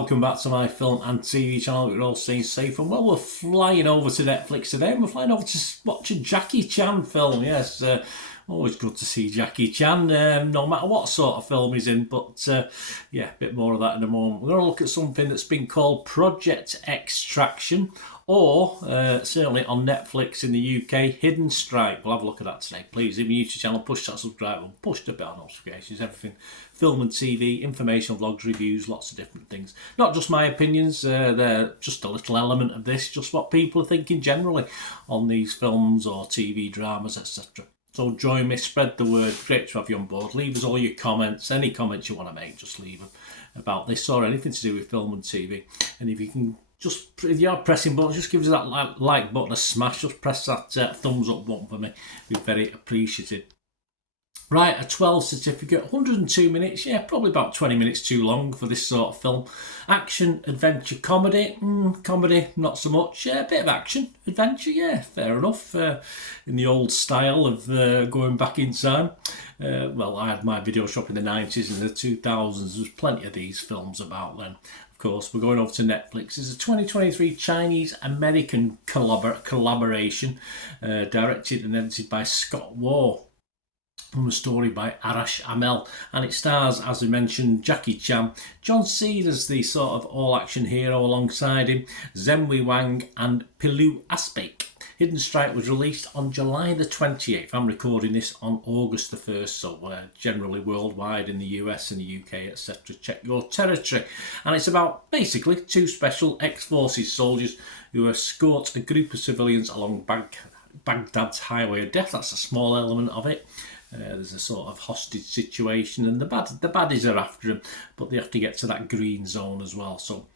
welcome back to my film and TV channel. We're all staying safe, and well, we're flying over to Netflix today, and we're flying over to watch a Jackie Chan film. Yes, always good to see Jackie Chan, no matter what sort of film he's in, but yeah, a bit more of that in a moment. We're going to look at something that's been called Project Extraction, or certainly on Netflix in the UK, Hidden Strike. We'll have a look at that today. Please, if you're new to the channel, push that subscribe button, push the bell notifications, everything film and TV, information, vlogs, reviews, lots of different things. Not just my opinions, they're just a little element of this, just what people are thinking generally on these films or TV dramas, etc. So join me, spread the word, great to have you on board. Leave us all your comments, any comments you want to make, just leave them about this or anything to do with film and TV. And if you can if you are pressing buttons, just give us that like button a smash, just press that thumbs up button for me, be very appreciative. Right, a 12 certificate, 102 minutes, yeah, probably about 20 minutes too long for this sort of film. Action, adventure, comedy, comedy, not so much. A bit of action, adventure, yeah, fair enough. In the old style of going back in time. Well, I had my video shop in the 90s and the 2000s. There was plenty of these films about then. Of course, we're going over to Netflix. It's a 2023 Chinese-American collaboration, directed and edited by Scott Waugh, from a story by Arash Amel, and it stars, as we mentioned, Jackie Chan, John Cena's the sort of all-action hero alongside him, Zenwei Wang and Pilu Aspek. Hidden Strike was released on July the 28th. I'm recording this on August the 1st, so generally worldwide in the US and the UK, etc. Check your territory. And it's about basically two special ex-forces soldiers who escort a group of civilians along Baghdad's highway of death. That's a small element of it. There's a sort of hostage situation, and the baddies are after him, but they have to get to that green zone as well. So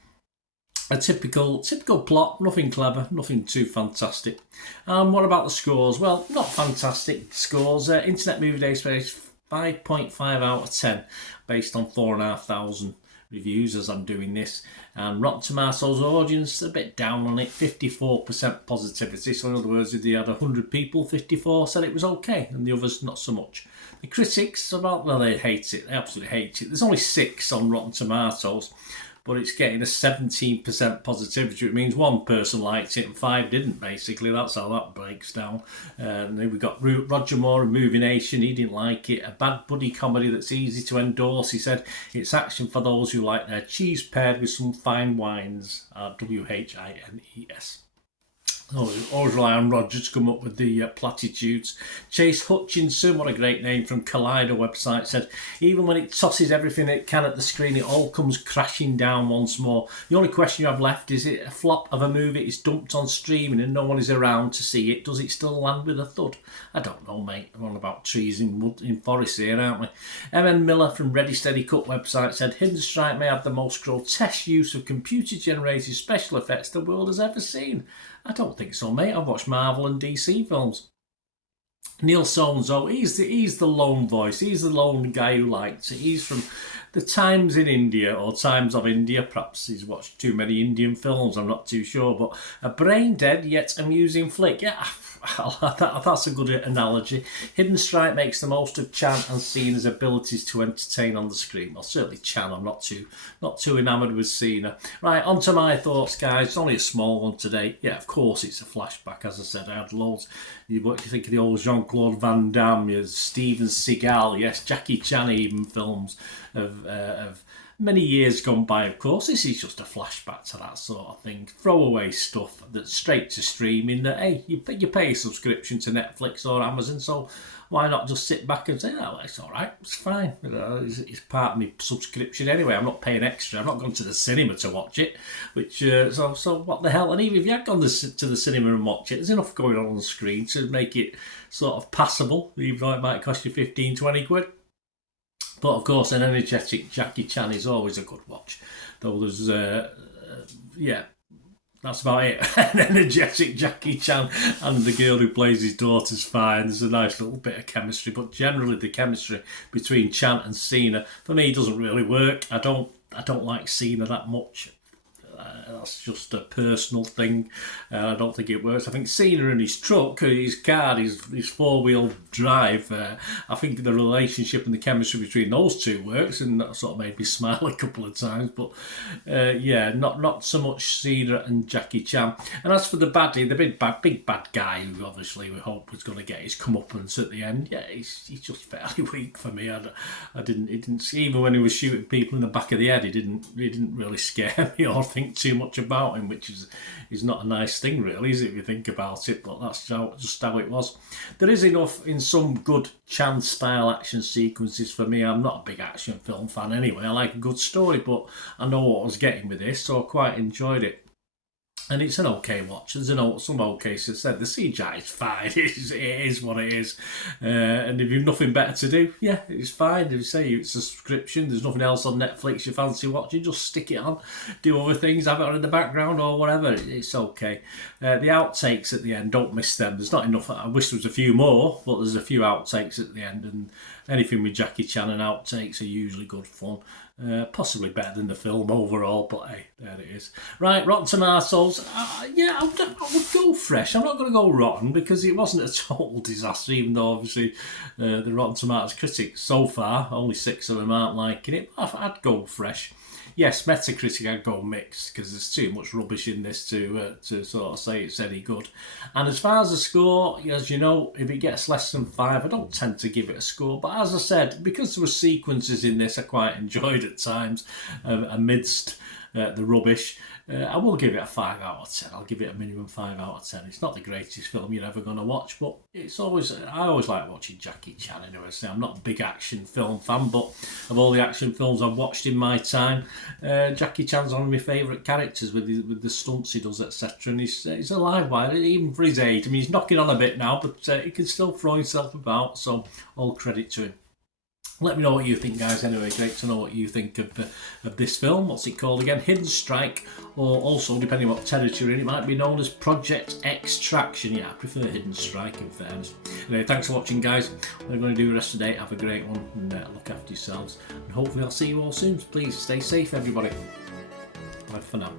a typical plot, nothing clever, nothing too fantastic. What about the scores? Well, not fantastic scores. Internet Movie Database 5.5 out of 10, based on 4,500 reviews as I'm doing this, and Rotten Tomatoes audience a bit down on it, 54% positivity. So in other words, if they had 100 people, 54 said it was okay and the others not so much. The critics, they hate it, they absolutely hate it. There's only 6 on Rotten Tomatoes, but it's getting a 17% positivity. It means one person liked it and 5 didn't, basically. That's how that breaks down. And then we've got Roger Moore of Movie Nation. He didn't like it. A bad buddy comedy that's easy to endorse. He said, it's action for those who like their cheese paired with some fine wines. WHINES. Always rely on Roger to come up with the platitudes. Chase Hutchinson, what a great name, from Collider website, said, even when it tosses everything it can at the screen, it all comes crashing down once more. The only question you have left is, it a flop of a movie is dumped on streaming and no one is around to see it. Does it still land with a thud? I don't know, mate. We're on about trees in wood in forests here, aren't we? M.N. Miller from Ready Steady Cut website said, Hidden Strike may have the most grotesque use of computer-generated special effects the world has ever seen. I don't think so, mate. I've watched Marvel and DC films. Neil Sonzo, he's the lone voice. He's the lone guy who likes it. He's from the Times in India, or Times of India. Perhaps he's watched too many Indian films, I'm not too sure. But a brain-dead yet amusing flick. Yeah, that's a good analogy. Hidden Strike makes the most of Chan and Cena's abilities to entertain on the screen. Well, certainly Chan. I'm not too enamoured with Cena. Right, on to my thoughts, guys. It's only a small one today. Yeah, of course it's a flashback. As I said, I had loads. What do you think of the old Jean-Claude Van Damme, Steven Seagal, yes, Jackie Chan, even films of many years gone by, of course. This is just a flashback to that sort of thing. Throwaway stuff that's straight to streaming, that, hey, you pay a subscription to Netflix or Amazon, so why not just sit back and say, oh, it's all right, it's fine. It's part of my subscription anyway. I'm not paying extra. I'm not going to the cinema to watch it, which, so what the hell? And even if you had gone to the cinema and watch it, there's enough going on the screen to make it sort of passable, even though it might cost you 15, 20 quid. But of course, an energetic Jackie Chan is always a good watch. Though there's, yeah, that's about it. An energetic Jackie Chan and the girl who plays his daughter's fine. There's a nice little bit of chemistry, but generally the chemistry between Chan and Cena, for me, doesn't really work. I don't like Cena that much. That's just a personal thing. I don't think it works. I think Cena and his truck, his car, his four-wheel drive, I think the relationship and the chemistry between those two works, and that sort of made me smile a couple of times. But yeah, not so much Cena and Jackie Chan. And as for the baddie, the big bad guy, who obviously we hope was going to get his comeuppance at the end, yeah, he's just fairly weak for me. He didn't even when he was shooting people in the back of the head, he didn't really scare me or think too much about him, which is not a nice thing, really, is it, if you think about it? But that's just how it was. There is enough in some good Chan style action sequences for me. I'm not a big action film fan anyway. I like a good story, but I know what I was getting with this, so I quite enjoyed it. And it's an okay watch. There's some okay said. The CGI is fine. It is what it is. And if you've nothing better to do, yeah, it's fine. If you say it's a subscription, there's nothing else on Netflix you fancy watching, just stick it on, do other things, have it on in the background or whatever. It's okay. The outtakes at the end, don't miss them. There's not enough. I wish there was a few more, but there's a few outtakes at the end. And anything with Jackie Chan and outtakes are usually good fun. Possibly better than the film overall, but hey, there it is. Right, Rotten Tomatoes. Yeah, I would go fresh. I'm not going to go rotten because it wasn't a total disaster, even though obviously the Rotten Tomatoes critics so far, only 6 of them aren't liking it. I'd go fresh. Yes, Metacritic, I'd go mixed because there's too much rubbish in this to sort of say it's any good. And as far as the score, as you know, if it gets less than 5, I don't tend to give it a score. But as I said, because there were sequences in this I quite enjoyed at times amidst the rubbish, I will give it a 5 out of 10. I'll give it a minimum 5 out of 10. It's not the greatest film you're ever going to watch, but I always like watching Jackie Chan anyway. So I'm not a big action film fan, but of all the action films I've watched in my time, Jackie Chan's one of my favourite characters with the stunts he does, etc. And he's a live wire, even for his age. I mean, he's knocking on a bit now, but he can still throw himself about, so all credit to him. Let me know what you think, guys. Anyway, great to know what you think of this film. What's it called again? Hidden Strike, or also, depending on what territory, it might be known as Project Extraction. Yeah, I prefer Hidden Strike, in fairness. Anyway, thanks for watching, guys. We're going to do the rest of the day. Have a great one, and look after yourselves. And hopefully I'll see you all soon. Please stay safe, everybody. Bye for now.